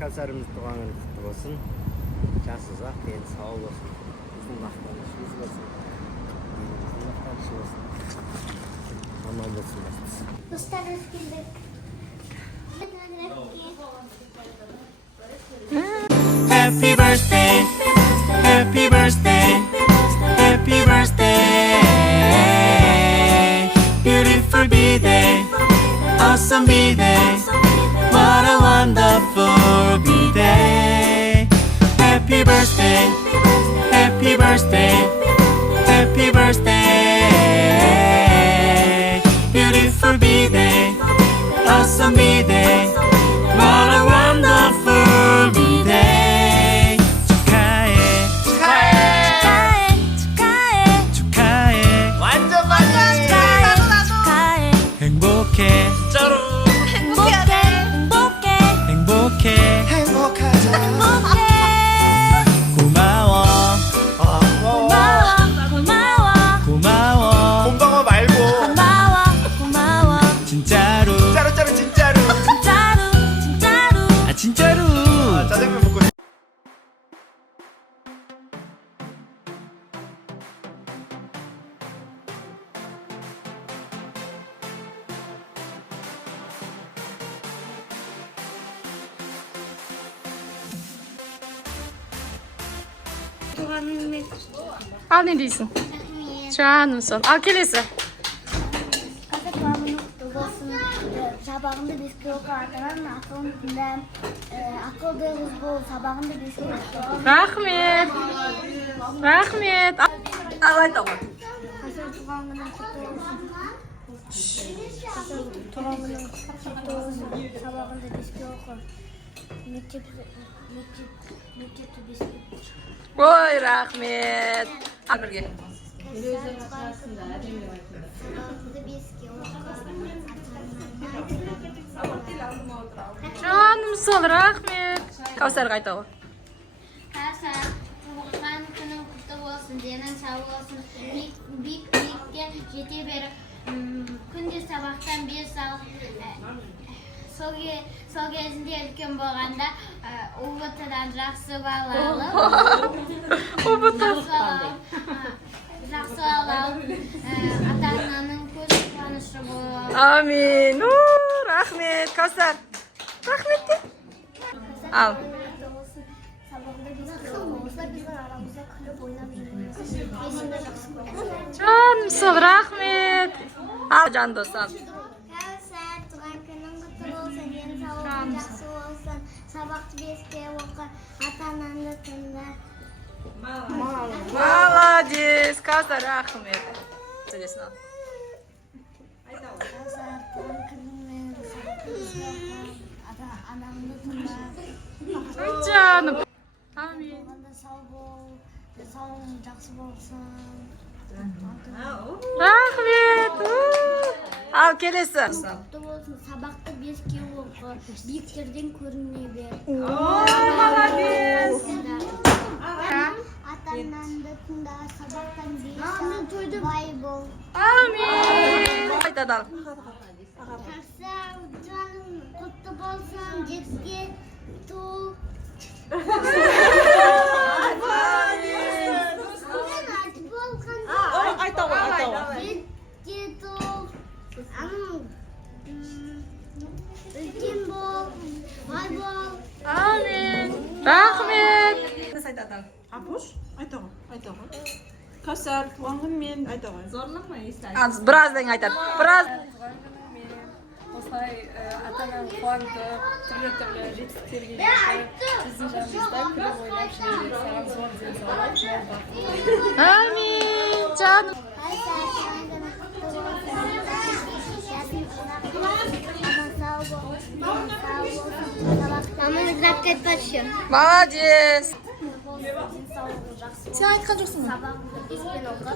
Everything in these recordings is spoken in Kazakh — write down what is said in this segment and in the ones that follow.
Kavsarımız doğanın kutlu olsun. Cansızlar, ben sağ olasın. Bizim maqtanışımız olsun. Dinimizin maqtanışı olsun. Aman olsun. Dostlar eskildik. Happy birthday, happy birthday, happy birthday. Beautiful B-day, awesome B-day. What a wonderful B-day. Happy birthday, happy birthday, happy birthday. Beautiful B-day, awesome B-day. What a wonderful B-day. 축하해, 축하해. 완전 많이! 축하해. 행복해, 진짜로. 행복해. 행복하자. 고마워, 고마워. 곰방어 말고. 진짜로. 진짜로. 아 진짜로. 짜장면 먹고 싶어. Al ne diyorsun? Canım son. Al kelesi. Kasa kulağımın olsun. Sabahında bisküvi yok arkadan aklımda akıl duygusu bu sabahında bisküvi yok. Rahmet. Rahmet. Al ay tamam. Kasa kulağımın kutlu olsun. Kasa kulağımın kutlu olsun. Sabahında bisküvi yok. Mektepte bisküvi. Oy rahmet. Al birge. Sabahında bisküvi yok. Canım sol rahmet. Kavsar qaytağı. Kavsar, tuğan günün kutlu olsun, canın sağ olsun. Büyükte jete berip, күнде sabahtan bir saat сол кезінде үлкен болғанда ұбт-дан жақсы бал алып, жақсы бал алып, ата-ананың көз қуанышы болып. Amin. Rahmet. Kavsar. Rahmet de. Al. Sabahında biz olsa bizim aramızda kulüp oynап жүрміз. Есімде жақсы көреді. Canım sol rahmet. Al can dost al. Kavsar, tuğan günün kutlu olsun, денсаулығың жақсы болсын, сабақты беске оқы, ата-анаңды тыңда. Молодец. Kavsar rahmet. Söylesene al. Kavsar, tuğan günün сабақты беске оқы, ата-анаңды тыңда. Canım. Amin. Болғанда сау бол, денсаулығың жақсы болсын. Rahmet. Al kelesi. Құтты болсын, сабақты беске оқы, биіктерден көріне бер. Ата-анаңды тыңда, сабақтан бес бай бол. Amin. Qayta dal. Kavsar, canım kutlu bolsun, жетіге тол. Жетіге тол. Үлкен бол, бай бол. Amin. Rahmet. Апош, айта ғой. Кавсар, туған күнмен айта ғой. Az birazdan aytar. Biraz. Осылай ата-ананы қуантып, түрлі жетістіктерге жетіп, біздің жанымызда күліп ойнап жүреді. Саған зор денсаулық, мол бақыт. Amin. Canım. Kavsar, tuğan günün kutlu olsun. Yaşın sağ бол. Маманы кітапқа айтпашы. Молодец. Денсаулығы жақсы бол. Sen айтқан жоқсың ба? Сабағыңды еспен оқы,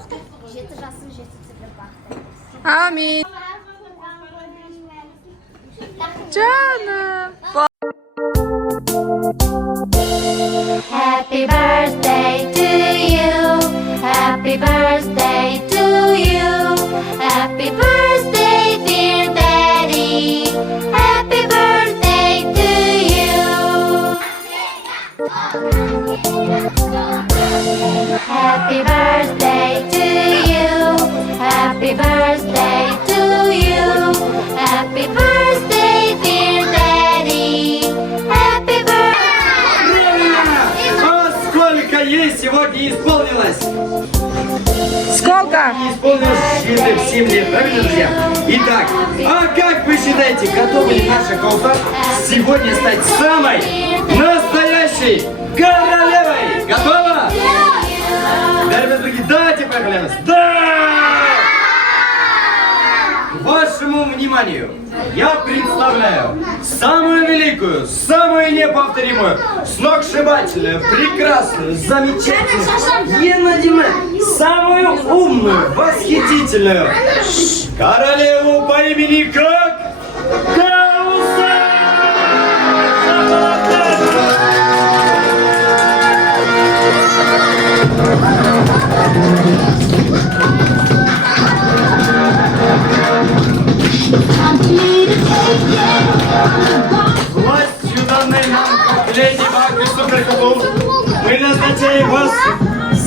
7 жасың жетістігі бақты. Amin. Canım. Happy birthday to you. Happy birthday to you. Happy birthday, dear Daddy. Happy birthday to you. Happy birthday to you. Happy birthday to you. Happy birthday, dear Daddy. Happy birthday. А сколько ей сегодня исполнилось? Сколько? Исполнилось 7 лет, правильно, друзья? Итак, а как вы считаете, готова ли наша Каусар сегодня стать самой настоящей королевой? Готова? Дорогие друзья, давайте поехали. Да! Вашему вниманию я представляю самую великую, самую неповторимую, сногсшибательную, прекрасную, замечательную, ненадимую, самую умную, восхитительную королеву по имени как Каусар! Властью данной нам, как леди Баг и суперкуклов, мы назначаем вас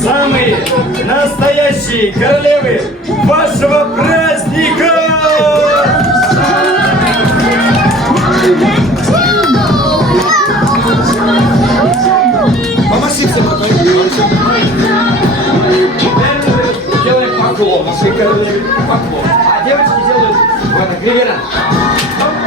самые настоящие королевы вашего праздника! Помаши всем рукой. Делаем поклон нашей королеве. Поклон. А девочки делают гривера.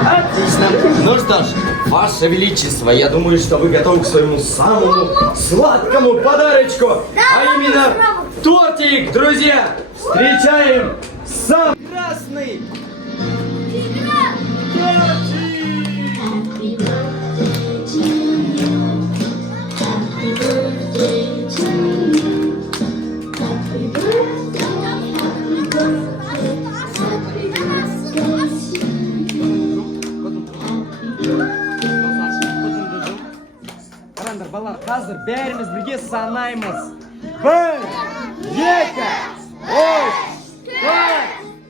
Отлично. Ну что ж, Ваше Величество, я думаю, что вы готовы к своему самому сладкому подарочку. А именно тортик, друзья. Встречаем самый красный тортик. Қараңдар, балалар, қазір бәріміз бірге санаймыз. 1, 2, 3, 4,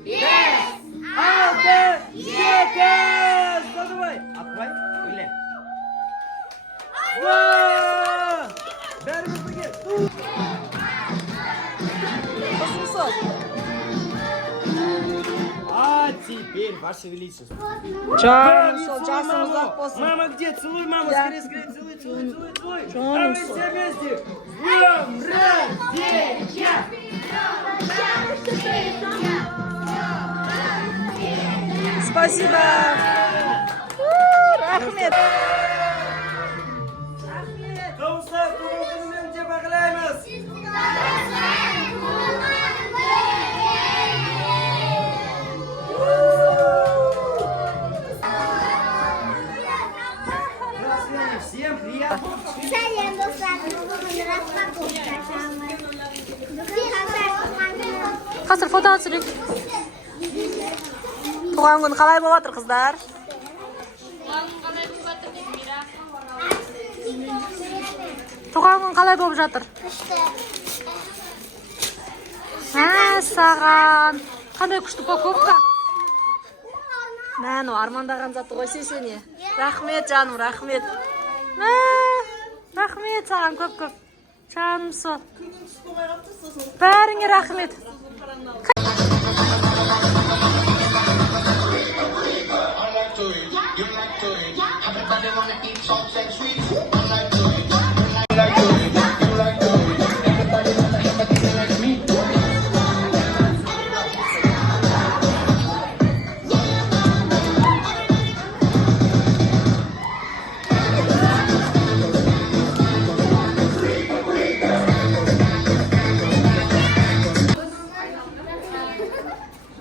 5, 6, 7. Задавай. Атпай, өйле. Бәріміз бірге. А теперь, Ваше Величество. Мама где? Целуй маму, скорее, целуй. А мы все вместе. С днем рождения! Спасибо. Рахмет. Каусар, туған күнімен де бағылаймыз. Всем приятно. Сәлем достар, бүгін распаковка жасамыз. Қазір фото түсірейік. Туған күн қалай болып жатыр, қыздар? Туған күн қалай болып жатыр? Саған. Қандай күшті покупка? Мәну, армандаған заты ғой сесене. Рахмет, жаным, рахмет. Рахмет саған көп-көп. Жаным сол. Бәріңе рахмет.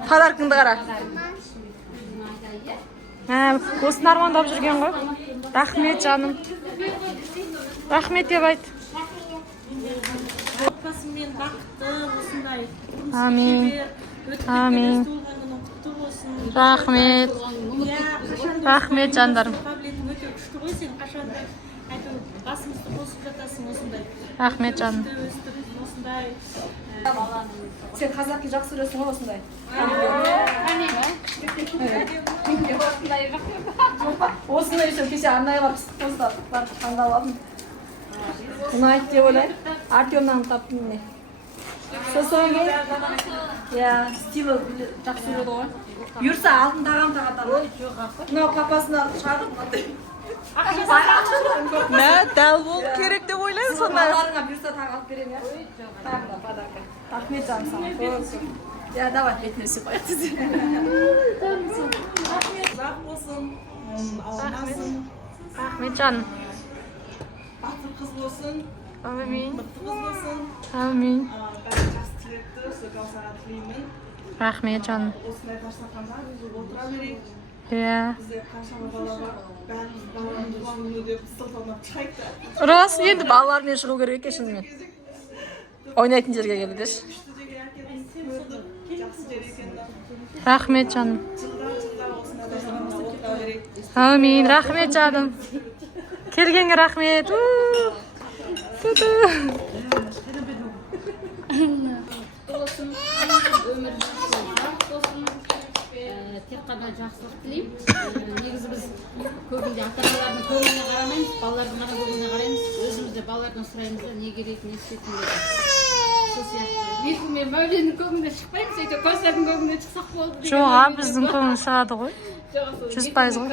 Подаркыңды қара. Осыны армандап жүрген ғой. Рахмет, жаным. Рахмет деп айт. Отбасымен бақытты осындай. Амин. Амин. Рахмет. Рахмет, жандарым. Қабілетің өте күшті ғой, сен қашан басымызды қосып жатасың осындай. Рахмет, жаным. Осындай. Сен қазақ тіл жақсы сөйлесің ғой осындай. Осындай үшін кеше арнайы барып таңдап алдым. ұнайды деп ойлаймын. Артемнан таптым міне. Сосын кейін, стилі жақсы көреді ғой. Бұйырса алтын тағам тағатады. Мынау папасына шығарып, Мә, дәл бол керек деп ойлаймын сонда. балаларыңа бұйырса тағалып берем, я? Тағы да подарка. Рахмет жаным саған. Давай, бетіне сүй қояды. Ұзақ болсын, аумасын, Рахмет жаным. бақытты қыз болсын, Амин. мықты қыз болсын. Амин. Бәрі жақсы тілекті, сөйтіп саған тілеймін. Рахмет жаным. Осындай ташнақанда үзіп отыра берейік. Иә. Бізде қаншама бала бар, бәріміз балаларымыз жүруіне деп сылтаунап шығайық та. Рас, енді балалармен шығу керек екен шынымен. Ойнайтын жерге келдіш. Күшті деген әкеміз көрдік, жақсы жер екен. Рахмет жаным. Жылдар осындай ташнақанда отыра берейік. Амин. Рахмет жаным. Келгенге рахмет. болсын, өмір болсын, тек қана жақсылық тілеймін. Негізі біз көбінде ата-аналардың көңіліне қарамаймыз, балалардың ғана көңіліне қараймыз. Өзіміз де балалардан сұраймыз да не керек, не істейтін деп. Сол сияқты. Мен мәуленің көңіліне шықпаймын, сөйтіп көздердің көңіліне шықсақ болды. Жоға, біздің көңіл шығады ғой. 100% ғой.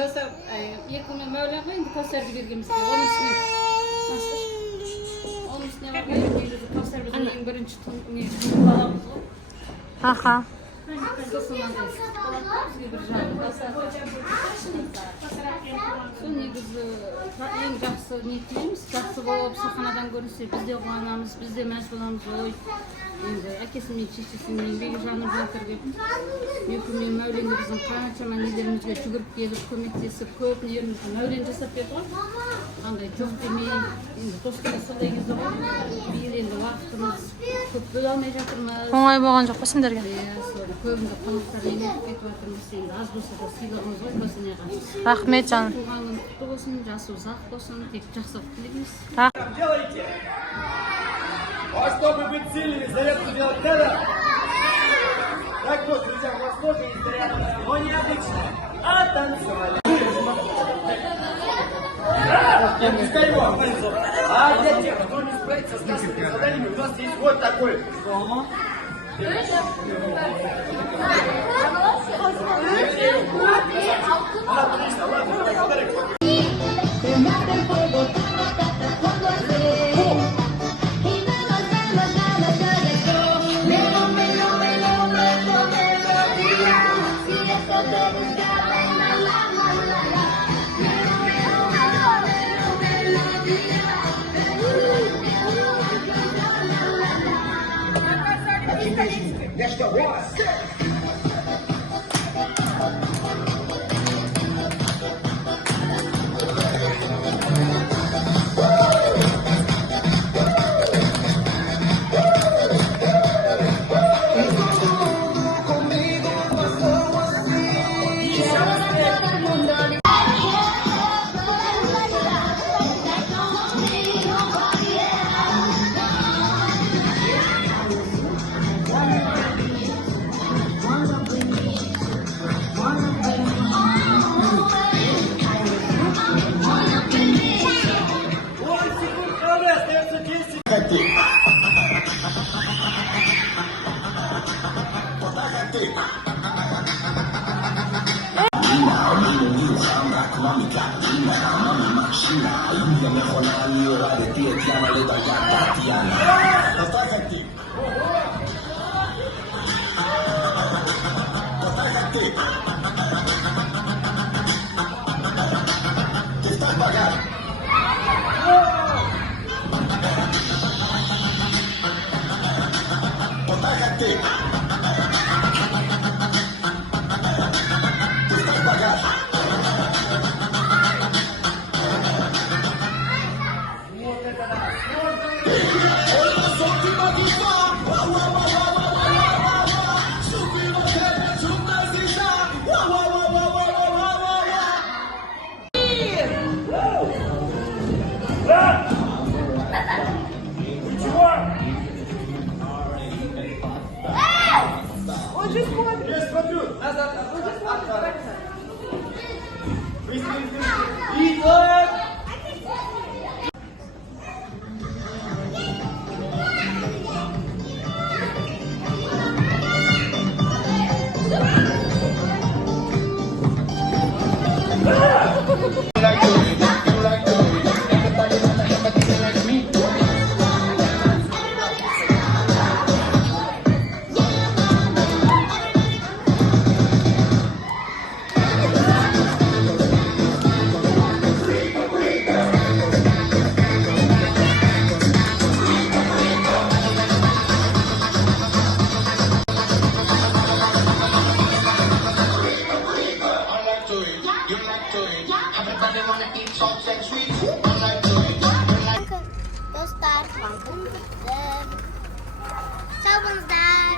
Екі мен мәулен ғой, енді көздерді бергенбіз. Оның үстіне бар ғой, негізі көздер біздің ең бірінші баламыз ғой. Аха. Сосын андай бізге бір жағы сол негізі ең жақсы не тілейміз, жақсы болып сахнадан көрінсе біз де қуанамыз, біз де мәз боламыз. Ой, енді әкесі мен шешесінің еңбегі жанып жатыр деп екі мен мәуленді біздің қаншама нелерімізге жүгіріп келіп көмектесіп көп нелерімізді мәулен жасап берді ғой. Қандай жоқ демей, енді достығы сондай кезде ғой. Биыл енді уақытымыз көп бөле алмай жатырмыз. Оңай болған жоқ па сендерге? Көбінде қонақтар еніп кетіп жатырмыз. Енді аз болса да сыйлығымыз ғой көзіне қарсы. Рахмет жаным. Туғаның құтты болсын, жасы ұзақ болсын, тек жақсылық тілейміз. Делайте! А чтобы быть сильными, советую делать надо. Так вот, друзья, у вас тоже есть зарядка, но необычно. А танцевали. Пускай его. А для тех, кто не справится с нашими заданиями, у нас есть вот такой. Отлично, ладно, давай, подарок. Wow, wow, wow. Dostlar, sağ olunuzlar.